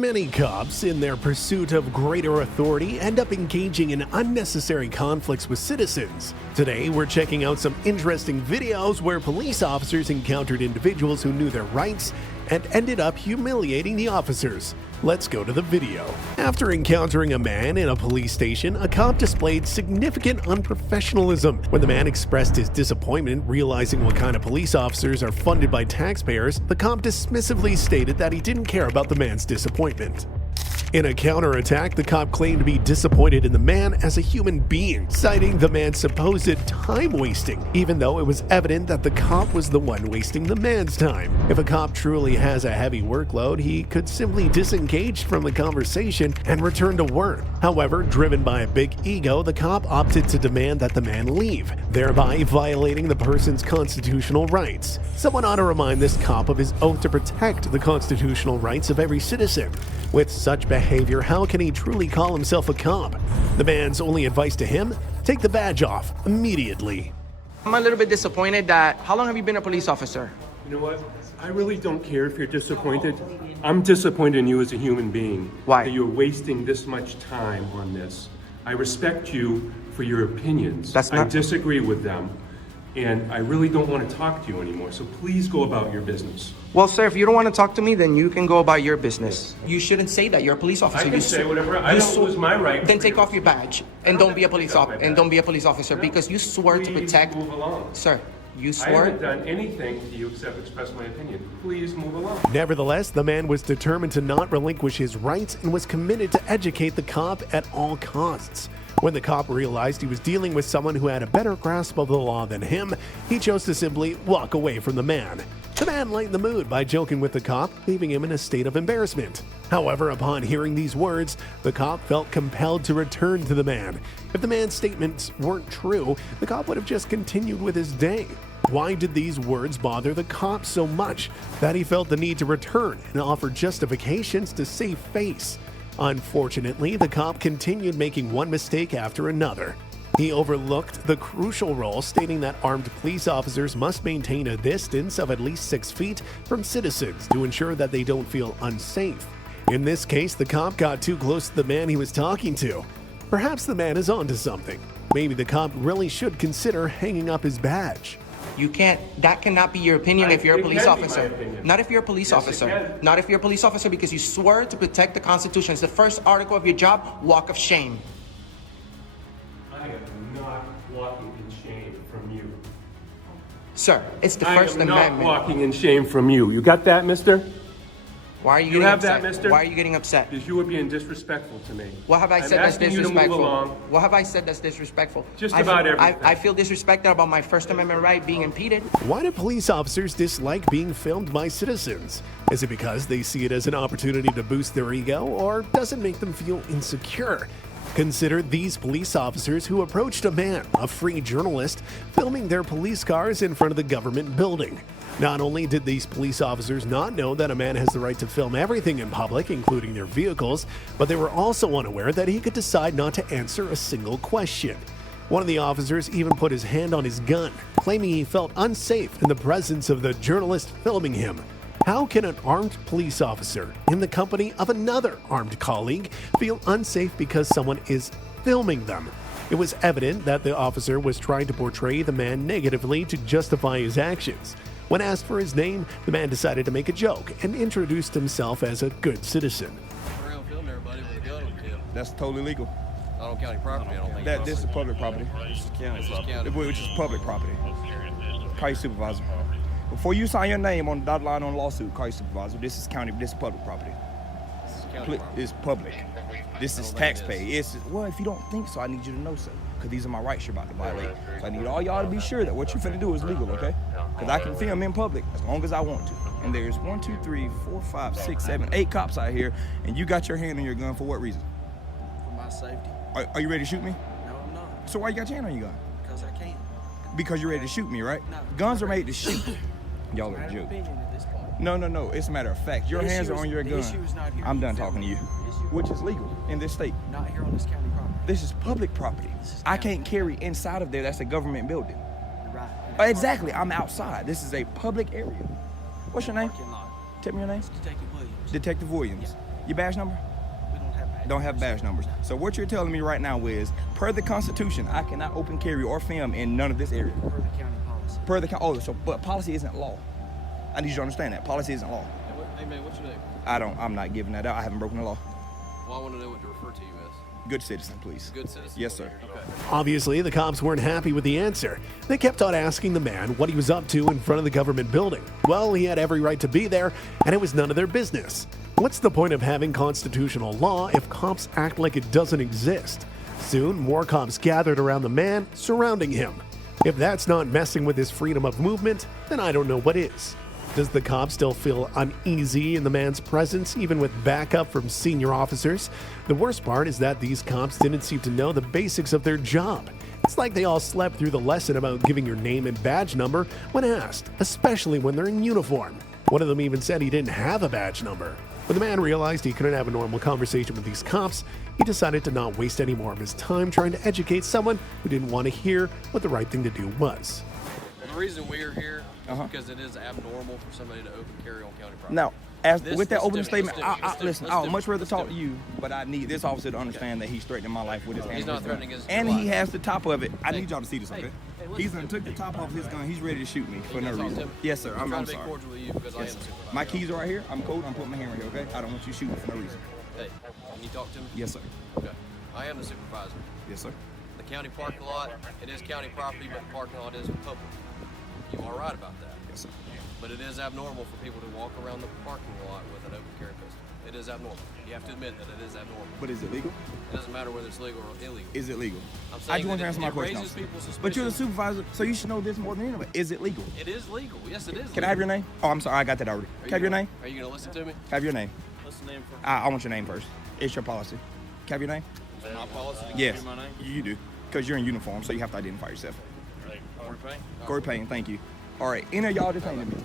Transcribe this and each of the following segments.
Many cops, in their pursuit of greater authority, end up engaging in unnecessary conflicts with citizens. Today, we're checking out some interesting videos where police officers encountered individuals who knew their rights and ended up humiliating the officers. Let's go to the video. After encountering a man in a police station, a cop displayed significant unprofessionalism. When the man expressed his disappointment realizing what kind of police officers are funded by taxpayers, the cop dismissively stated that he didn't care about the man's disappointment. In a counterattack, the cop claimed to be disappointed in the man as a human being, citing the man's supposed time wasting, even though it was evident that the cop was the one wasting the man's time. If a cop truly has a heavy workload, he could simply disengage from the conversation and return to work. However, driven by a big ego, the cop opted to demand that the man leave, thereby violating the person's constitutional rights. Someone ought to remind this cop of his oath to protect the constitutional rights of every citizen. With such behavior, how can he truly call himself a cop? The man's only advice to him? Take the badge off immediately. I'm a little bit disappointed that... How long have you been a police officer? You know what? I really don't care if you're disappointed. I'm disappointed in you as a human being. Why? That you're wasting this much time on this. I respect you for your opinions. I disagree with them. And I really don't want to talk to you anymore, so please go about your business. Well, sir, if you don't want to talk to me, then you can go about your business. You shouldn't say that. You're a police officer. I can say whatever. I know it was my right. Then take off your badge and don't be a police officer because you swore to protect. Move along. Sir, you I swore. haven't done anything to you except express my opinion. Please move along. Nevertheless, the man was determined to not relinquish his rights and was committed to educate the cop at all costs. When the cop realized he was dealing with someone who had a better grasp of the law than him, he chose to simply walk away from the man. The man lightened the mood by joking with the cop, leaving him in a state of embarrassment. However, upon hearing these words, the cop felt compelled to return to the man. If the man's statements weren't true, the cop would have just continued with his day. Why did these words bother the cop so much that he felt the need to return and offer justifications to save face? Unfortunately, the cop continued making one mistake after another. He overlooked the crucial role stating that armed police officers must maintain a distance of at least 6 feet from citizens to ensure that they don't feel unsafe. In this case, the cop got too close to the man he was talking to. Perhaps the man is onto something. Maybe the cop really should consider hanging up his badge. You can't, that cannot be your opinion if you're a police officer. Not if you're a police officer. Not if you're a police officer because you swore to protect the Constitution. It's the first article of your job, walk of shame. I am not walking in shame from you. Sir, it's the First Amendment. I am not walking in shame from you. You got that, mister? Why are you You getting have upset? that, mister? Why are you getting upset? Because you were being disrespectful to me. What have I said that's asking you to move disrespectful? along. What have I said that's disrespectful? Just I about feel, everything. I feel disrespected about my First Amendment right being impeded. Why do police officers dislike being filmed by citizens? Is it because they see it as an opportunity to boost their ego, or does it make them feel insecure? Consider these police officers who approached a man, a free journalist, filming their police cars in front of the government building. Not only did these police officers not know that a man has the right to film everything in public, including their vehicles, but they were also unaware that he could decide not to answer a single question. One of the officers even put his hand on his gun, claiming he felt unsafe in the presence of the journalist filming him. How can an armed police officer in the company of another armed colleague feel unsafe because someone is filming them? It was evident that the officer was trying to portray the man negatively to justify his actions. When asked for his name, the man decided to make a joke and introduced himself as a good citizen. Around filming everybody with a gun on tail. That's totally legal. Not on county property, I don't think. This is public property. This is county. Which is public property. Call your supervisor. Before you sign your name on the dotted line on the lawsuit, call your supervisor. This is county, this is public property. This is county property. It's public. This is taxpayer. Well, if you don't think so, I need you to know so. Because these are my rights you're about to violate. So I need all y'all to be sure that what you're finna do is legal, okay? Because I can film in public as long as I want to. And there's 1, 2, 3, 4, 5, 6, 7, 8 cops out here, and you got your hand on your gun for what reason? For my safety. Are you ready to shoot me? No, I'm not. So why you got your hand on your gun? Because I can't. Because you're ready to shoot me, right? No. Guns are made to shoot. Y'all are Matter a of joke. opinion at this point. No. It's a matter of fact. Your The hands issue are on is- your the gun. issue is not here. I'm done You talking to you. feel me? The issue- Which is legal in this state. Not here on this county property. This is public property. This is I county can't carry inside of there. That's a government building. You're right. Exactly. I'm outside. This is a public area. What's your name? Parking lot. Tell me your name. Detective Williams. Detective Williams. Yeah. Your badge number? We don't have badge Don't have badge numbers. So what you're telling me right now is, per the Constitution, I cannot open carry or film in none of this area. per the county policy. Per the but policy isn't law. I need you to understand that policy isn't law. Hey man, what's your name? I'm not giving that out. I haven't broken the law. Well, I want to know what to refer to you as. Good citizen, please. Good citizen. Yes, sir. Okay. Obviously, the cops weren't happy with the answer. They kept on asking the man what he was up to in front of the government building. Well, he had every right to be there, and it was none of their business. What's the point of having constitutional law if cops act like it doesn't exist? Soon, more cops gathered around the man, surrounding him. If that's not messing with his freedom of movement, then I don't know what is. Does the cop still feel uneasy in the man's presence, even with backup from senior officers? The worst part is that these cops didn't seem to know the basics of their job. It's like they all slept through the lesson about giving your name and badge number when asked, especially when they're in uniform. One of them even said he didn't have a badge number. When the man realized he couldn't have a normal conversation with these cops, he decided to not waste any more of his time trying to educate someone who didn't want to hear what the right thing to do was. The reason we're here is because it is abnormal for somebody to open carry on county property. Now, with that opening statement, listen, I would much rather talk to do. you, but I need this officer to understand that he's threatening my life with his hand. He's on not his threatening gun. his And life. he has the top of it. I need y'all to see this, okay? Hey, He's done took the top off his gun. He's ready to shoot me for no Talk to reason. him. Yes, sir. I'm trying to be sorry. cordial with you because I am a supervisor. My keys are right here. I'm cold. I'm putting my hand right here, okay? I don't want you shooting for no reason. Hey, can you talk to me? Yes, sir. Okay. I am the supervisor. Yes, sir. The county parking lot, it is county property, but the parking lot is public. You are right about that. Yes, sir. But it is abnormal for people to walk around the parking lot with an open carry pistol. It is abnormal. You have to admit that it is abnormal. But is it legal? It doesn't matter whether it's legal or illegal. Is it legal? I'm I saying just want to that answer my it question. raises people's But you're the suspicion. supervisor, so you should know this more than anyone. Is it legal? It is legal. Yes, it is. Can I have your name? Oh, I'm sorry. I got that already. Can I have your name? Are you going to listen to me? Have your name. What's the name for? I want your name first. It's your policy. Can I have your name? Is my policy to Yes. give you my name? You do. Because you're in uniform, so you have to identify yourself. Corey Payne? Corey Payne, thank you. All right, any of y'all detaining me?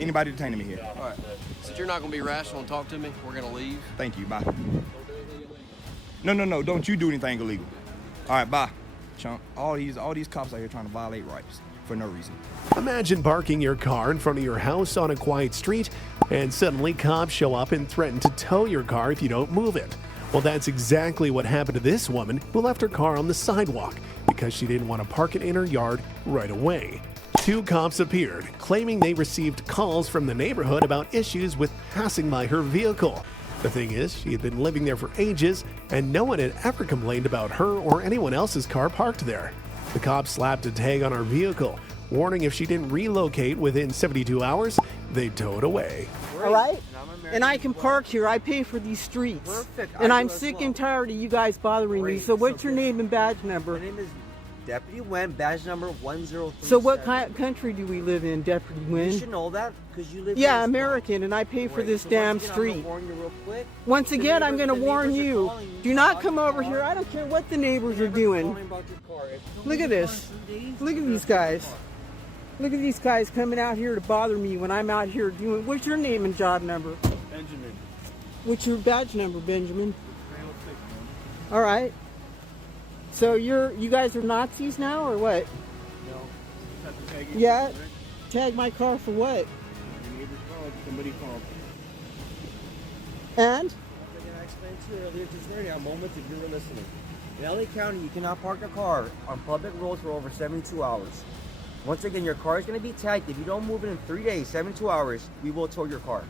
Anybody detaining me here? All right. Since you're not going to be rational and talk to me, we're going to leave. Thank you, bye. No, don't you do anything illegal. All right, bye, chump. All these cops out here trying to violate rights for no reason. Imagine parking your car in front of your house on a quiet street, and suddenly cops show up and threaten to tow your car if you don't move it. Well, that's exactly what happened to this woman who left her car on the sidewalk because she didn't want to park it in her yard right away. Two cops appeared, claiming they received calls from the neighborhood about issues with passing by her vehicle. The thing is, she had been living there for ages, and no one had ever complained about her or anyone else's car parked there. The cops slapped a tag on her vehicle, warning if she didn't relocate within 72 hours, they'd tow it away. All right? And I can park here. I pay for these streets. Perfect. And I I'm do as sick well. and tired of you guys bothering me. Great. So what's So your good. name and badge number? My name is Deputy Wen, badge number 1037. So what country do we live in, Deputy You Wynn? should know that because you live here Yeah, as well. American, and I pay for Great. this So damn once again, I'm street. gonna warn you real quick. Once The again, I'm neighbors- going to the warn neighbors are you. calling you Do not about come your over car. here. I don't care what the neighbors are Neighbors doing. calling about your car. If you Look don't at move this. on 2 days, Look at you're these gonna guys. Look at these guys coming out here to bother me when I'm out here doing. What's your name and job number? Benjamin. What's your badge number, Benjamin? All right. So you guys are Nazis now, or what? No. Have to tag you. Yeah. Tag my car for what? Your neighbors called. Somebody called. And Like I explained to you earlier, just right now, moments if you were listening. In LA County, you cannot park a car on public roads for over 72 hours. Once again, your car is going to be tagged. If you don't move it in 3 days, 72 hours, we will tow your car.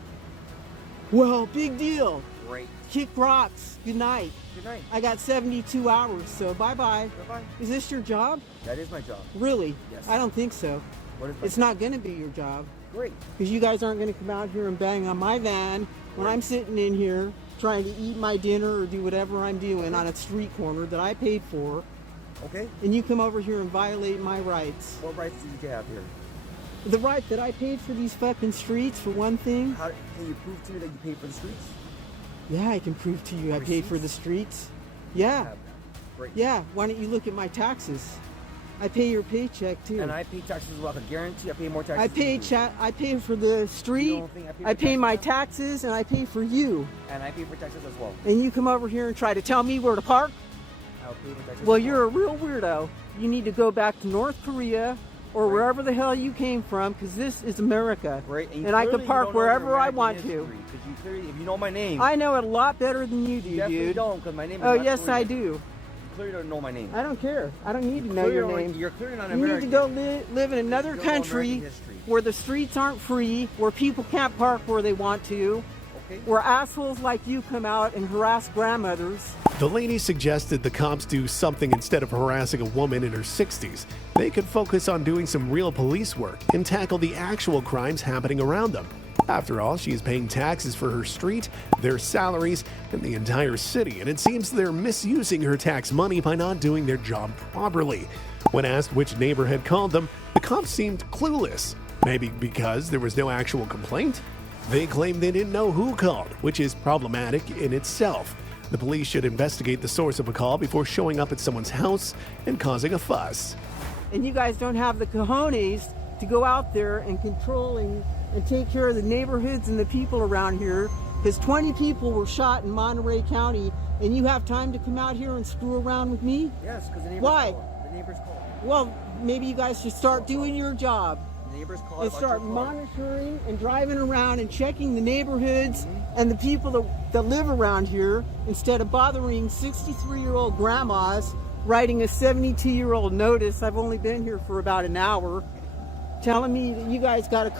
well, big deal. Great. Kick rocks. Good night. Good night. I got 72 hours, so bye-bye. Bye-bye. Is this your job? That is my job. Really? Yes. I don't think so. What is my It's not going to be your job. Great. Because you guys aren't going to come out here and bang on my van when I'm sitting in here trying to eat my dinner or do whatever I'm doing on a street corner that I paid for, Okay. and you come over here and violate my rights. What rights do you have here? The right that I paid for these fucking streets, for one thing. How can you prove to me that you paid for the streets? Yeah, I can prove to you I paid for the streets. Yeah, Have that. Great. yeah. Why don't you look at my taxes? I pay your paycheck too. And I pay taxes as well. I can guarantee I pay more taxes. I than you pay do. I pay for the street. don't think I pay I for pay taxes my now? taxes, and I pay for you. And I pay for taxes as well. And you come over here and try to tell me where to park? I'll pay for taxes Well, as you're a real weirdo. You need to go back to North Korea or wherever the hell you came from, because this is America. Right. And I can park wherever I want to. Because you clearly, if you know my name. I know it a lot better than you do, You definitely dude. don't, because my name is Oh, not yes, Korean. I do. You clearly don't know my name. I don't care. I don't need to know your name. You're clearly not You American. need to go live in another You don't know country American history. where the streets aren't free, where people can't park where they want to, Okay. where assholes like you come out and harass grandmothers. The lady suggested the cops do something instead of harassing a woman in her 60s. They could focus on doing some real police work and tackle the actual crimes happening around them. After all, she is paying taxes for her street, their salaries, and the entire city, and it seems they're misusing her tax money by not doing their job properly. When asked which neighbor had called them, the cops seemed clueless. Maybe because there was no actual complaint? They claimed they didn't know who called, which is problematic in itself. The police should investigate the source of a call before showing up at someone's house and causing a fuss. And you guys don't have the cojones to go out there and control and take care of the neighborhoods and the people around here, because 20 people were shot in Monterey County, and you have time to come out here and screw around with me? Yes, because the neighbors Why? call. The neighbors call. Well, maybe you guys should start doing your job The neighbors call and about start your car. monitoring and driving around and checking the neighborhoods and the people that live around here, instead of bothering 63-year-old grandmas writing a 72-year-old notice. I've only been here for about an hour, telling me that you guys got a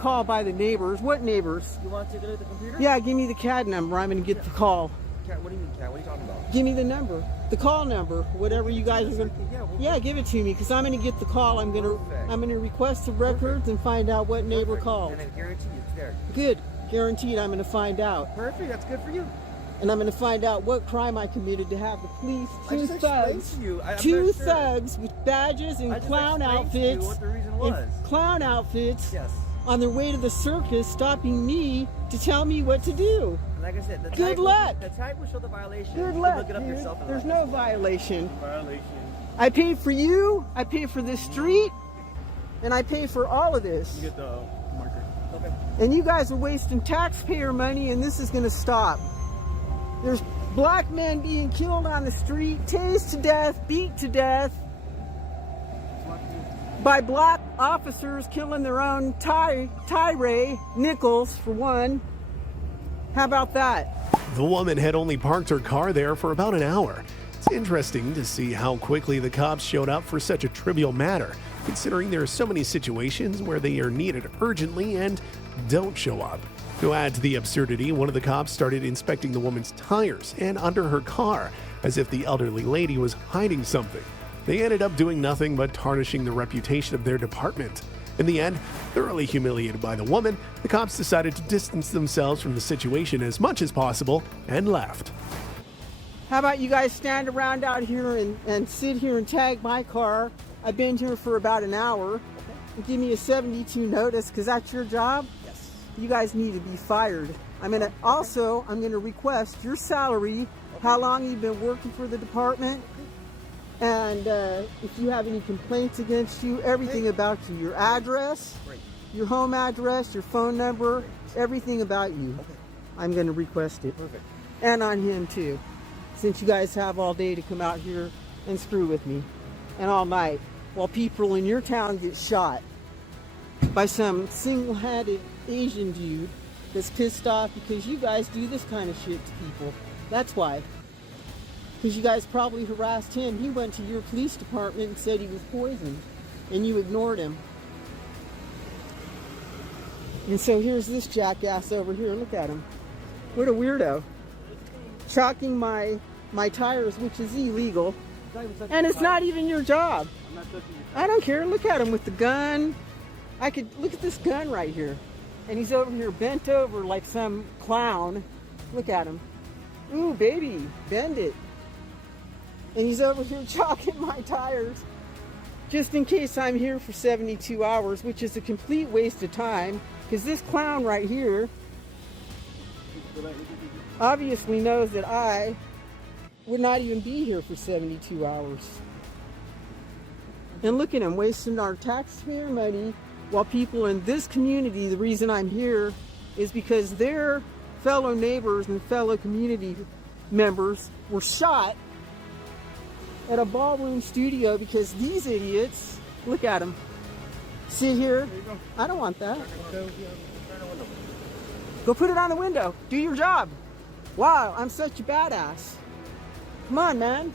call by the neighbors. What neighbors? You want to take a look at the computer? Yeah, give me the CAD number. I'm going to get the call. Cat, what do you mean, Cat? What are you talking about? Give me the number, the call number, whatever you guys are going to. Yeah, give it to me, because I'm going to get the call. I'm going to request the records and find out what neighbor called. And I guarantee you it's there. Good, guaranteed. I'm going to find out. Perfect. That's good for you. And I'm going to find out what crime I committed to have the police, I just explained to you. I'm two not sure. thugs with badges and I just clown explained to you outfits, what the reason was. and clown outfits Yes. on their way to the circus, stopping me to tell me what to do. And like I said, the Good type luck. The type will show the violation. Good You luck, can look it up dude. yourself. and There's look. no violation. Violation. I paid for you, I paid for this street, and I paid for all of this. You get the marker. Okay. And you guys are wasting taxpayer money, and this is going to stop. There's black men being killed on the street, tased to death, beat to death by black officers killing their own Tyree Nichols, for one. How about that? The woman had only parked her car there for about an hour. It's interesting to see how quickly the cops showed up for such a trivial matter, considering there are so many situations where they are needed urgently and don't show up. To add to the absurdity, one of the cops started inspecting the woman's tires and under her car, as if the elderly lady was hiding something. They ended up doing nothing but tarnishing the reputation of their department. In the end, thoroughly humiliated by the woman, the cops decided to distance themselves from the situation as much as possible and left. How about you guys stand around out here and sit here and tag my car? I've been here for about an hour. And give me a 72 notice, because that's your job? Yes. You guys need to be fired. I'm gonna request your salary, how long you've been working for the department, and if you have any complaints against you, everything about you, your address, Great. your home address, your phone number, everything about you. Okay. I'm gonna request it. Perfect. And on him too, since you guys have all day to come out here and screw with me, and all night, while people in your town get shot by some single-handed Asian dude that's pissed off because you guys do this kind of shit to people. That's why. Because you guys probably harassed him. He went to your police department and said he was poisoned, and you ignored him. And so here's this jackass over here. Look at him. What a weirdo. Chalking my tires, which is illegal. And it's not even your job. I'm not touching your I don't care. Look at him with the gun. I could look at this gun right here. And he's over here bent over like some clown. Look at him. Ooh, baby, bend it. And he's over here chalking my tires just in case I'm here for 72 hours, which is a complete waste of time, because this clown right here obviously knows that I would not even be here for 72 hours. And look at him wasting our taxpayer money, while people in this community, the reason I'm here is because their fellow neighbors and fellow community members were shot at a ballroom studio because these idiots, look at them, Sit here? I don't want that. Go put it on the window. Do your job. Wow, I'm such a badass. Come on, man.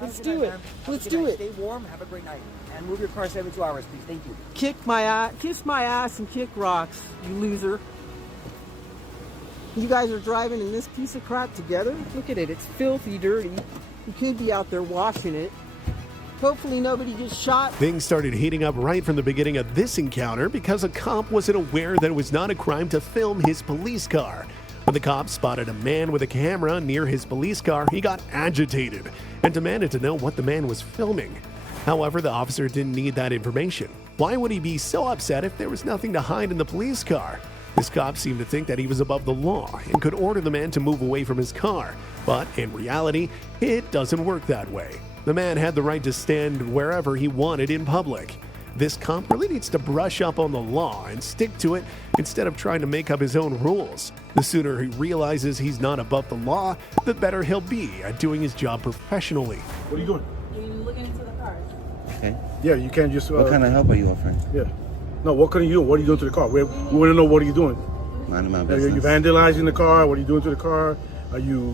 Let's do it. Let's do it. Stay warm. Have a great night. And move your car 72 hours, please. Thank you. Kick my ass, kiss my ass and kick rocks, you loser. You guys are driving in this piece of crap together? Look at it, it's filthy dirty. You could be out there washing it. Hopefully nobody gets shot. Things started heating up right from the beginning of this encounter because a cop wasn't aware that it was not a crime to film his police car. When the cop spotted a man with a camera near his police car, he got agitated and demanded to know what the man was filming. However, the officer didn't need that information. Why would he be so upset if there was nothing to hide in the police car? This cop seemed to think that he was above the law and could order the man to move away from his car. But in reality, it doesn't work that way. The man had the right to stand wherever he wanted in public. This cop really needs to brush up on the law and stick to it instead of trying to make up his own rules. The sooner he realizes he's not above the law, the better he'll be at doing his job professionally. What are you doing? You looking into the car? Okay. Yeah, you can't just. What kind of help are you offering? Yeah. No, what can you do? What are you doing to the car? We want to know what are you doing. Minding my Are business. you vandalizing the car? What are you doing to the car? Are you,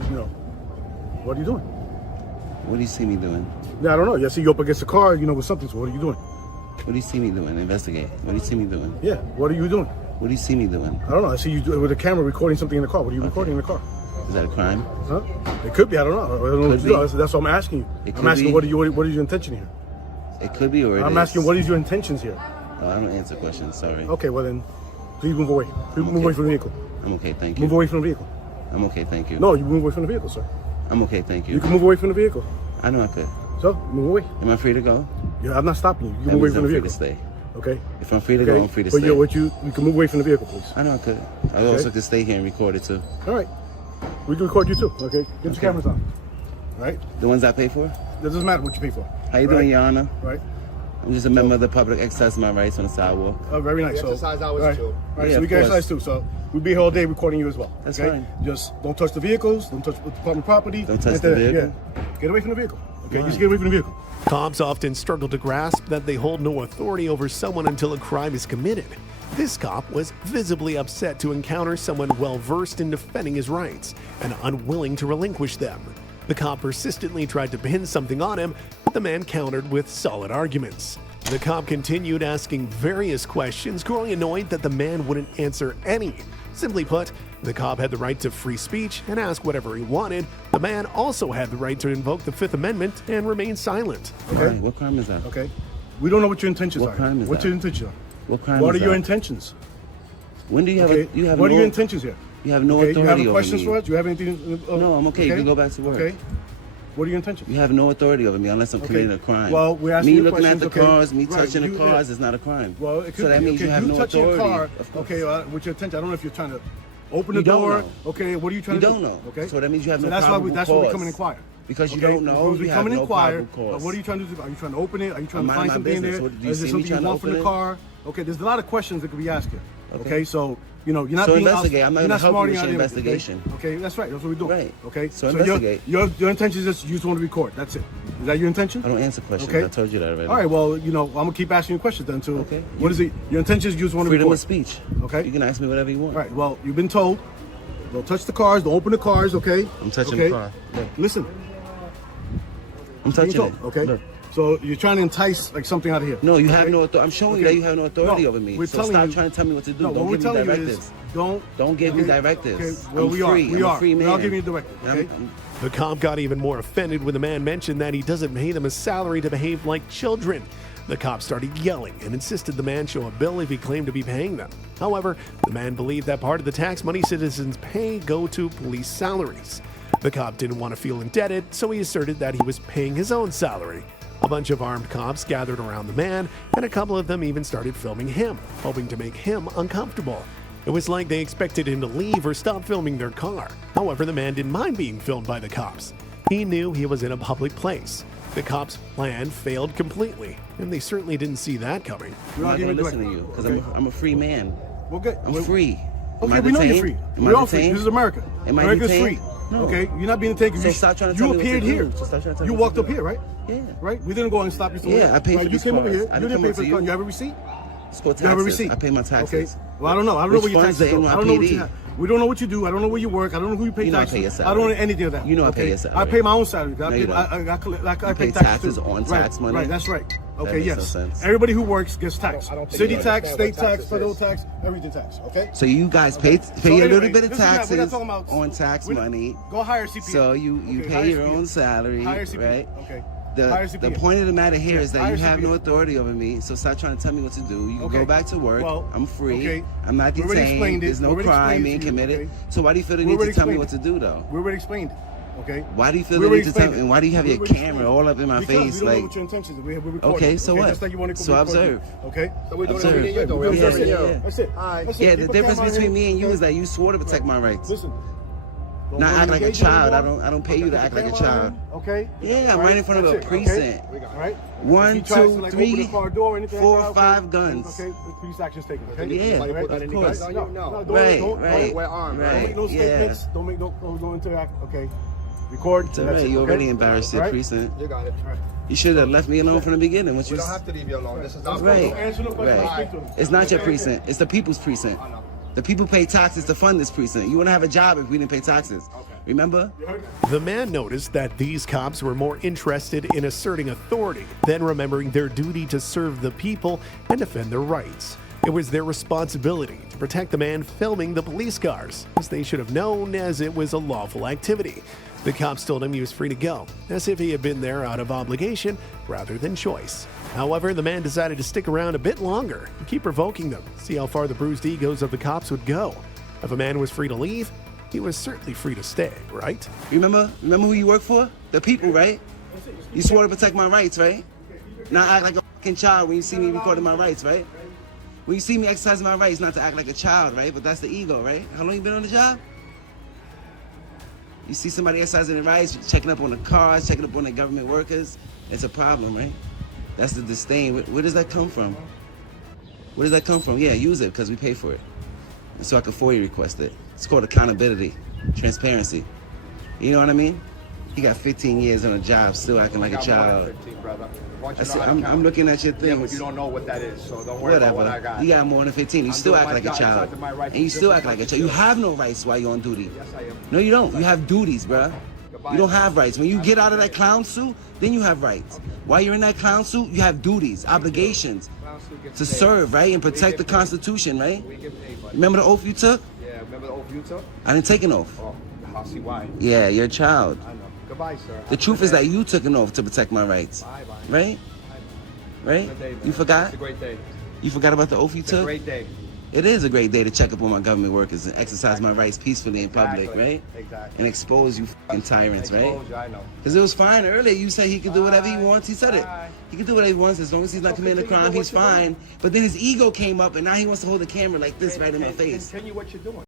what are you doing? What do you see me doing? Yeah, I don't know. You see you up against the car, with something. So what are you doing? What do you see me doing? Investigate. What do you see me doing? Yeah. What are you doing? What do you see me doing? I don't know. I see you with a camera recording something in the car. What are you recording in the car? Is that a crime? Huh? It could be. I don't know. I don't know what you do. That's what I'm asking you. It I'm could asking be. what is your intention here? It could be or it I'm is. asking what is your intentions here? Oh, I don't answer questions. Sorry. Okay, well then, please move away. Please move away from the vehicle. I'm okay, thank you. Move away from the vehicle. I'm okay, thank you. No, you move away from the vehicle, sir. I'm okay, thank you. You can move away from the vehicle. I know I could. So, move away. Am I free to go? Yeah, I'm not stopping you. You can That move away means from the I'm free vehicle. to stay. Okay? If I'm free to go, I'm free to but stay. you can move away from the vehicle, please. I know I could. I also could stay here and record it too. All right. We can record you too, okay? Get your cameras on. Right? The ones I pay for? It doesn't matter what you pay for. How you doing, Your Honor? Right. I'm just a member of the public, exercising my rights on the sidewalk. Oh, very nice. So, exercise hours right. too. All right, Yeah, so we of can course. exercise too. So we'll be here all day recording you as well. That's okay? fine. Just don't touch the vehicles. Don't touch department property. Don't touch the vehicle. Yeah. Get away from the vehicle. Okay, Why? just get away from the vehicle. Cops often struggle to grasp that they hold no authority over someone until a crime is committed. This cop was visibly upset to encounter someone well-versed in defending his rights and unwilling to relinquish them. The cop persistently tried to pin something on him, but the man countered with solid arguments. The cop continued asking various questions, growing annoyed that the man wouldn't answer any. Simply put, the cop had the right to free speech and ask whatever he wanted. The man also had the right to invoke the Fifth Amendment and remain silent. Okay. Why? What crime is that? Okay. We don't know what your intentions What are. crime is What's that? your intention? What crime What is are your that? intentions? When do you have Okay. you have What no, are your intentions here? You have no Okay. authority You have over questions me. for us? You have anything? No, I'm okay. You can go back to work. Okay. What are your intentions? You have no authority over me unless I'm Okay. committing a crime. Well, we're asking me you looking at questions, the okay. cars, me Right, touching the you- cars is not a crime. Well, it could so that be. means Okay, you have no touching authority. a car. Of course. Okay, with your attention. I don't know if you're trying to open the You don't door. know. Okay, what are you trying You to do? don't know. Okay, So that means you have no that's why probable that's why we cause. come and inquire. Because you Okay? don't know, Because we you come have and no inquire. probable cause. What are you trying to do? Are you trying to open it? Are you trying to Mind find my something in business. there? What, do you Is there see me something you trying to want from the open it? car? Okay, there's a lot of questions that could be asked here. Okay, so you're not So being investigate. I'm not you're gonna help you smarting with out your here, investigation. Okay, that's right. That's what we're doing. Right. Okay, So your investigate. your intention is just you just want to record. That's it. Is that your intention? I don't answer questions. Okay. I told you that already. All right. Well, I'm gonna keep asking you questions then too. Okay. What is it? Your intention is you just want to Freedom record. of speech. Okay. You can ask me whatever you want. All right. Well, you've been told. Don't touch the cars. Don't open the cars. Okay. I'm touching okay? the car. Look. Listen. I'm touching Being it. told, okay. Look. So you're trying to entice like something out of here. No, you have okay? no authority. I'm showing you Okay. that you have no authority No, over me. we're So telling stop you- trying to tell me what to do. No, what Don't we're give me telling you directives. is Don't give me okay, directives. Okay. Well, I'm we free. are. I'm a free We are man. giving you directives. Okay. The cop got even more offended when the man mentioned that he doesn't pay them a salary to behave like children. The cop started yelling and insisted the man show a bill if he claimed to be paying them. However, the man believed that part of the tax money citizens pay go to police salaries. The cop didn't want to feel indebted, so he asserted that he was paying his own salary. A bunch of armed cops gathered around the man, and a couple of them even started filming him, hoping to make him uncomfortable. It was like they expected him to leave or stop filming their car. However, the man didn't mind being filmed by the cops. He knew he was in a public place. The cops' plan failed completely, and they certainly didn't see that coming. I'm not going to listen to you because I'm a free man. Well, good. I'm free. Am Okay, I we know you're detained? free. Am We're I all free. detained? This is America. Am I America's detained? free. No. Okay, you're not being detained. So stop trying to tell You me what to appeared do. here. So stop trying to tell You me what walked to up do. here, right? Yeah. Right. We didn't go and stop you. Yeah, I paid for You these came over cars. here. I You didn't didn't come pay up for to the car. you. You have a receipt? It's called You have a taxes. receipt. I pay my taxes. Okay. Well, I don't know. I don't know Which where your funds taxes the go. I don't know what NYPD? you have. We don't know what you do. I don't know where you work. I don't know who you pay You know I taxes. pay your I salary. don't know anything of that. You know I pay okay? your salary. I pay my own salary. No, you don't. I pay pay taxes too. on Right, tax money? Right, that's right. Okay, makes no yes. sense. Everybody who works gets taxed. I don't think City you tax, understand state what tax, taxes federal is. tax, everything tax. Okay. So you guys pay So a little anyway, bit of this is not- we're not taxes talking about- on tax money. Go hire CPA. So you Okay, pay hire your CPA. own salary, Hire CPA. right? Okay. The Hire CPA. point of the matter here is that Hire you have CPA. no authority over me, so stop trying to tell me what to do. You can Okay. go back to work. Well, I'm free. okay. I'm not We already detained. explained it. There's no We already crime explained being it to you, committed. okay? So why do you feel the We need to already tell me explained what to do, though? We already explained it. Okay. Why do you feel We the already need to tell explained me? it. Why do you have We your already camera explained all up in my because face? we don't know Like, what your intentions are. We're recording. okay, so what? Just like you want to So record observe. you. Okay. So we're doing Observe. everything you're doing. Yeah, We're yeah, observing yeah, you. yeah. That's it. All right. That's it. yeah, You the put difference camera between here, me and you okay? is that you swore to protect my rights. Listen. Don't Not act like a engage child. anymore. I don't pay you to act like a child. Okay. Yeah, I'm Right? right in front of That's a it, precinct. Okay? Right. One, If he tries to, two, like, three, open the car door or anything 4, like that, 5 okay? guns. Okay. Police action's taken. Okay. Yeah, Anybody put that of any course. guns on you? No. Right. We're armed. Don't Right. make no Yeah. statements. Don't interact. Okay. Record. It's and all that's right. it, You okay? already embarrassed your Right? precinct. You got it. You should have left me alone from the beginning. Once We you don't have to leave you alone. This is our right, Don't answer no questions. right. Speak to them. It's not your precinct. It's the people's precinct. I know. The people pay taxes to fund this precinct. You wouldn't have a job if we didn't pay taxes. Remember? The man noticed that these cops were more interested in asserting authority than remembering their duty to serve the people and defend their rights. It was their responsibility to protect the man filming the police cars, as they should have known, as it was a lawful activity. The cops told him he was free to go, as if he had been there out of obligation rather than choice. However, the man decided to stick around a bit longer and keep provoking them, see how far the bruised egos of the cops would go. If a man was free to leave, he was certainly free to stay, right? Remember who you work for? The people, right? You swore to protect my rights, right? Not act like a fucking child when you see me recording my rights, right? When you see me exercising my rights, not to act like a child, right? But that's the ego, right? How long you been on the job? You see somebody exercising their rights, checking up on the cars, checking up on the government workers. It's a problem, right? That's the disdain. Where does that come from? Where does that come from? Yeah, use it because we pay for it. And so I can FOIA request it. It's called accountability, transparency. You know what I mean? He got 15 years on a job, still acting like a child. I'm looking at your things. Yeah, but you don't know what that is, so don't worry about what I got. You got more than 15. You I'm still doing act my like a job, child. exercising my rights And you just still as act like a much child. as You have no rights while you're on duty. Yes, I am. No, you don't. You have duties, bruh. You don't have rights. When you get out of that clown suit, then you have rights. While you're in that clown suit, you have duties, obligations to serve, right? And protect the Constitution, right? We get paid, buddy. Remember the oath you took? Yeah, remember the oath you took? I didn't take an oath. Oh, I see why. Yeah, you're a child. I know. Goodbye, sir. The truth is that you took an oath to protect my rights. Bye-bye. Right? Right? Good day, man. You forgot? It's a great day. You forgot about the oath you It's a took? great day. It is a great day to check up on my government workers and exercise my rights peacefully in public, Exactly. right? Exactly. And expose you fucking tyrants, right? Exposure, I know. Because it was fine earlier. You said he could do whatever he wants. He said it. Bye. He can do whatever he wants as long as he's not committing a continue crime. doing He's what you're fine. But then his ego came up, and now he wants to hold the camera like this right in my face. Continue what you're doing.